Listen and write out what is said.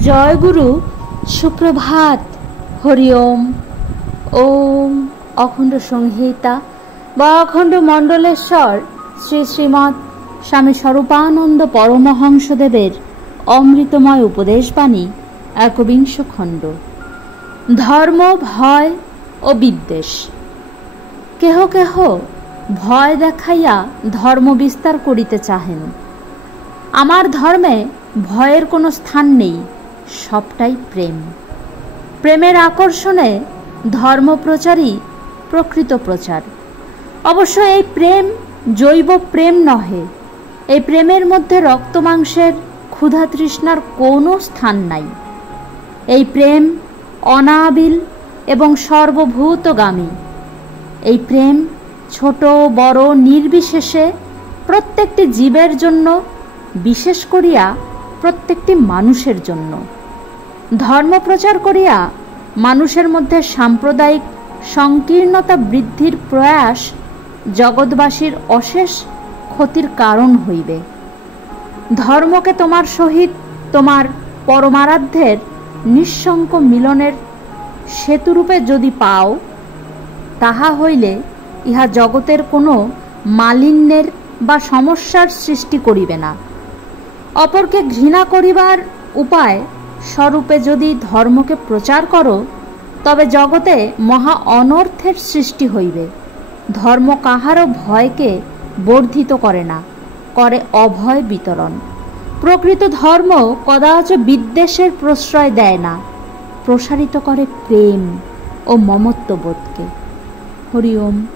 জয় গুরু, সুপ্রভাত। হরি ওম। ওম অখণ্ড সংহিতা বা অখণ্ড মণ্ডলেশ্বর শ্রী শ্রীমৎ স্বামী স্বরূপানন্দ পরমহংসদেবের অমৃতময় উপদেশবাণী, একবিংশ খণ্ড। ধর্ম, ভয় ও বিদ্বেষ। কেহ কেহ ভয় দেখাইয়া ধর্ম বিস্তার করিতে চাহেন। আমার ধর্মে ভয়ের কোনো স্থান নেই, সবটাই প্রেম। প্রেমের আকর্ষণে ধর্মপ্রচারই প্রকৃত প্রচার। অবশ্য এই প্রেম জৈব প্রেম নহে। এই প্রেমের মধ্যে রক্তমাংসের ক্ষুধা তৃষ্ণার কোনো স্থান নাই। এই প্রেম অনাবিল এবং সর্বভূতগামী। এই প্রেম ছোট বড় নির্বিশেষে প্রত্যেকটি জীবের জন্য, বিশেষ করিয়া প্রত্যেকটি মানুষের জন্য। ধর্মপ্রচার করিয়া মানুষের মধ্যে সাম্প্রদায়িক সংকীর্ণতা বৃদ্ধির প্রয়াস জগৎবাসীর অশেষ ক্ষতির কারণ হইবে। ধর্মকে তোমার সহিত তোমার পরমারাধ্যের নিঃশঙ্ক মিলনের সেতুরূপে যদি পাও, তাহা হইলে ইহা জগতের কোনো মালিন্যের বা সমস্যার সৃষ্টি করিবে না। অপরকে ঘৃণা করিবার উপায় স্বরূপে যদি ধর্মকে প্রচার করো, তবে জগতে মহা অনর্থের সৃষ্টি হইবে। ধর্ম কাহারও ভয়কে বর্ধিত করে না, করে অভয় বিতরণ। প্রকৃত ধর্ম কদাচ বিদ্বেষের প্রশ্রয় দেয় না, প্রসারিত করে প্রেম ও মমত্ববোধকে। হরি ওম।